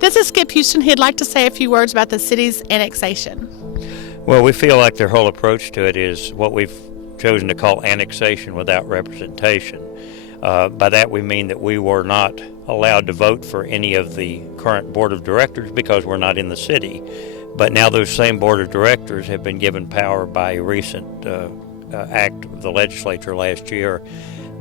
This is Skip Houston. He'd like to say a few words about the city's annexation. Well, we feel like their whole approach to it is what we've chosen to call annexation without representation. By that we mean that we were not allowed to vote for any of the current board of directors because we're not in the city. But now those same board of directors have been given power by a recent act of the legislature last year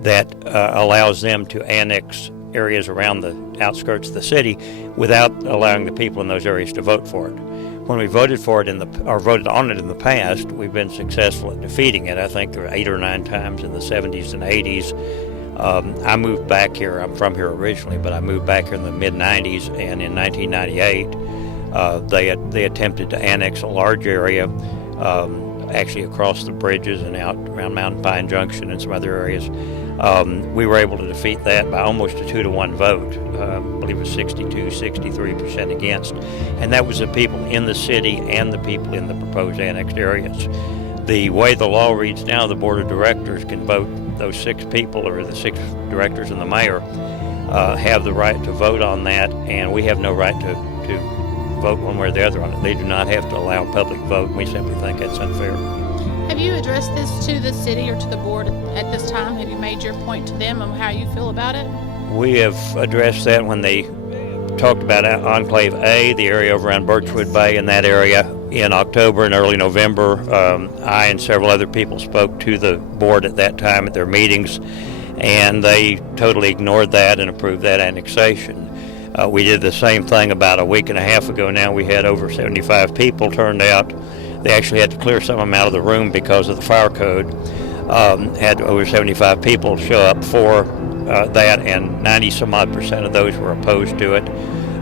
that allows them to annex areas around the outskirts of the city without allowing the people in those areas to vote for it. When we voted for it voted on it in the past, we've been successful at defeating it. I think there were 8 or 9 times in the 70s and 80s. I moved back here. I'm from here originally, but I moved back here in the mid-90s, and in 1998, they attempted to annex a large area, actually across the bridges and out around Mountain Pine Junction and some other areas. We were able to defeat that by almost a 2-to-1 vote. I believe it was 63% against. And that was the people in the city and the people in the proposed annexed areas. The way the law reads now, the board of directors can vote, those 6 people, or the 6 directors and the mayor, have the right to vote on that, and we have no right to vote one way or the other on it. They do not have to allow public vote. We simply think that's unfair. Have you addressed this to the city or to the board at this time? Have you made your point to them on how you feel about it? We have addressed that when they talked about Enclave A, the area over around Birchwood Bay, in that area in October and early November. I and several other people spoke to the board at that time at their meetings, and they totally ignored that and approved that annexation. We did the same thing about a week and a half ago now. We had over 75 people turned out. They actually had to clear some of them out of the room because of the fire code. Had over 75 people show up for that, and 90-some-odd% of those were opposed to it.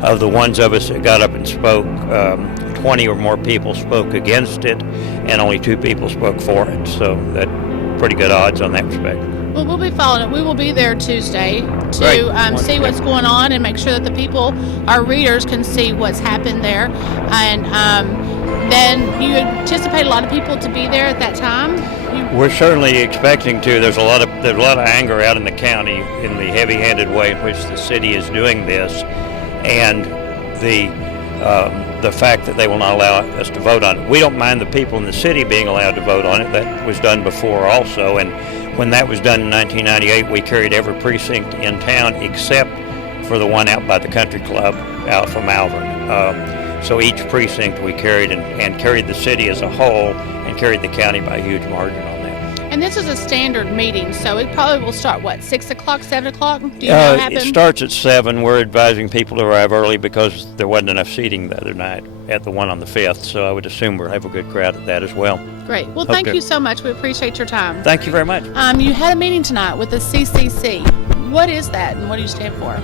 Of the ones of us that got up and spoke, 20 or more people spoke against it, and only 2 people spoke for it. So that's pretty good odds on that respect. Well, we'll be following it. We will be there Tuesday to see what's going on and make sure that the people, our readers, can see what's happened there. And then you anticipate a lot of people to be there at that time? We're certainly expecting to. There's a lot of anger out in the county in the heavy-handed way in which the city is doing this, and the fact that they will not allow us to vote on it. We don't mind the people in the city being allowed to vote on it. That was done before also, and when that was done in 1998, we carried every precinct in town except for the one out by the country club out from Malvern. So each precinct we carried and carried the city as a whole and carried the county by a huge margin on that. And this is a standard meeting, so it probably will start, 6 o'clock, 7 o'clock? Do you know what happened? It starts at 7. We're advising people to arrive early because there wasn't enough seating the other night at the one on the 5th, so I would assume we'll have a good crowd at that as well. Great. Well, thank you so much. We appreciate your time. Thank you very much. You had a meeting tonight with the CCC. What is that, and what do you stand for?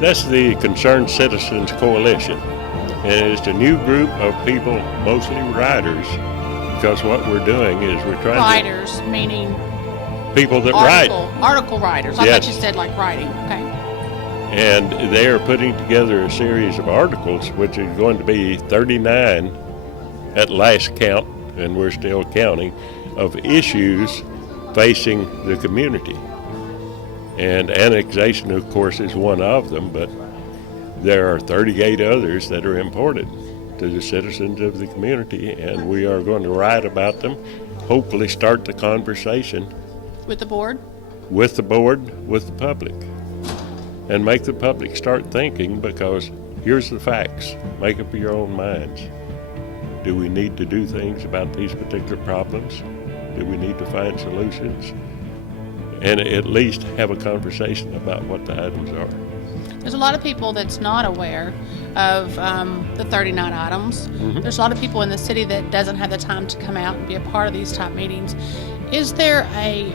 That's the Concerned Citizens Coalition, and it's a new group of people, mostly riders, because what we're doing is we're trying Riders, meaning people that ride. Article writers. I thought you said like writing. Okay. And they are putting together a series of articles, which is going to be 39 at last count, and we're still counting, of issues facing the community. And annexation, of course, is one of them, but there are 38 others that are important to the citizens of the community, and we are going to write about them, hopefully start the conversation. With the board? With the board, with the public. And make the public start thinking, because here's the facts. Make up your own minds. Do we need to do things about these particular problems? Do we need to find solutions? And at least have a conversation about what the items are. There's a lot of people that's not aware of the 39 items. Mm-hmm. There's a lot of people in the city that doesn't have the time to come out and be a part of these type meetings. Is there a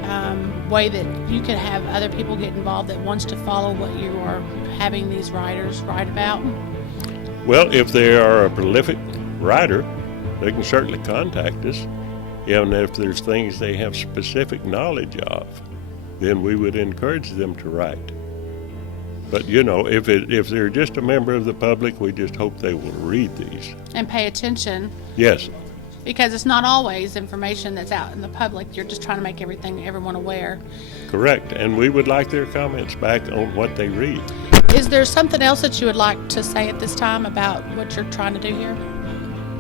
way that you could have other people get involved that wants to follow what you are having these writers write about? Well, if they are a prolific writer, they can certainly contact us. And if there's things they have specific knowledge of, then we would encourage them to write. But, if they're just a member of the public, we just hope they will read these. And pay attention. Yes. Because it's not always information that's out in the public. You're just trying to make everyone aware. Correct. And we would like their comments back on what they read. Is there something else that you would like to say at this time about what you're trying to do here?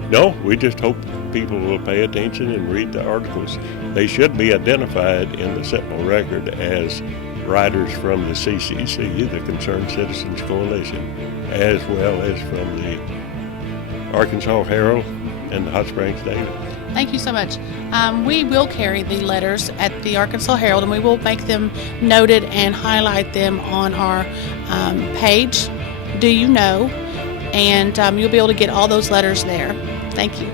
No, we just hope people will pay attention and read the articles. They should be identified in the Sentinel Record as writers from the CCC, the Concerned Citizens Coalition, as well as from the Arkansas Herald and the Hot Springs Daily. Thank you so much. We will carry the letters at the Arkansas Herald, and we will make them noted and highlight them on our page, Do You Know? And you'll be able to get all those letters there. Thank you.